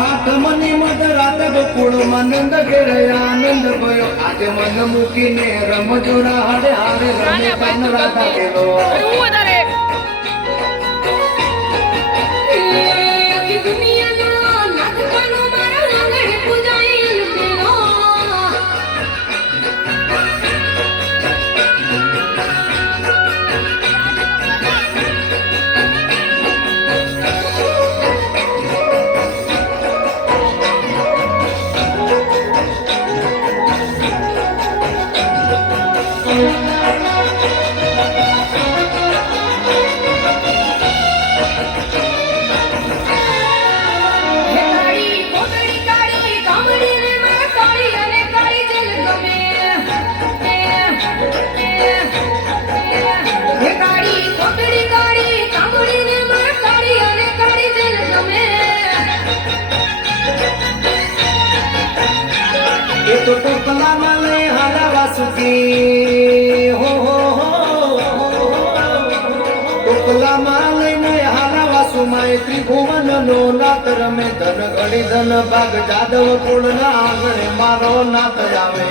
આત્મની મત રાત ગોકુળમાં નંદ ઘેરે આનંદ ગયો આજે મન મૂકીને રમજો હારે હારે રમે કાન રાધા કેલો तो टोकला माले हाला वासुकी हो टोकला माले ने हाला वासु माय त्रिभुवन नो नाथ रमे धन घड़ी धन भाग जादव कुल ना आंगणे मारो नाथ आवे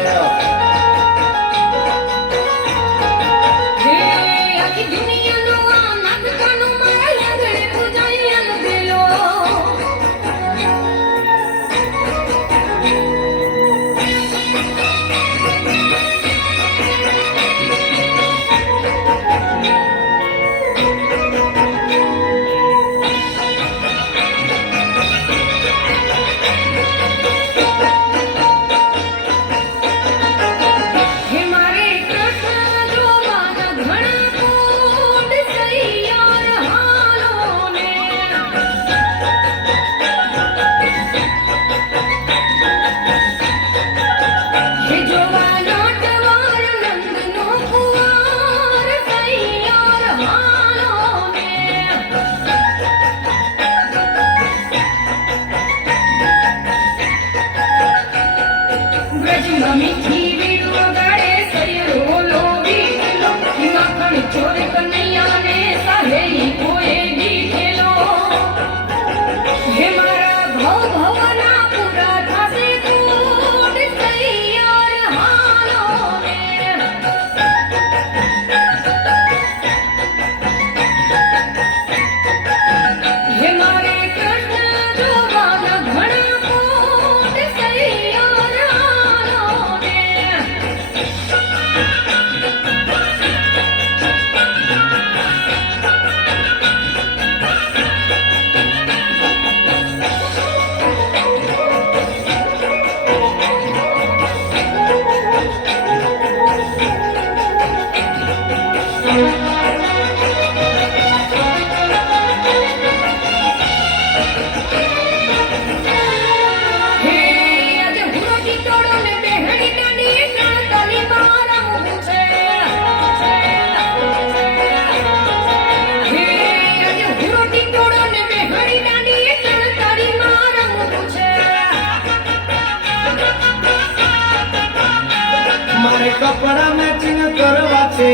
कपड़ा मैचिंग करवा छे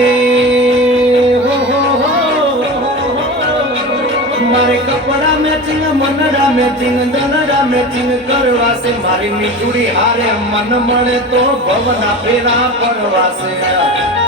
मारे कपड़ा मैचिंग मनड़ा मैचिंग दनड़ा मैचिंग करवा से मारी मीठुड़ी हारे मन मळे तो भवना फेरा पड़वा से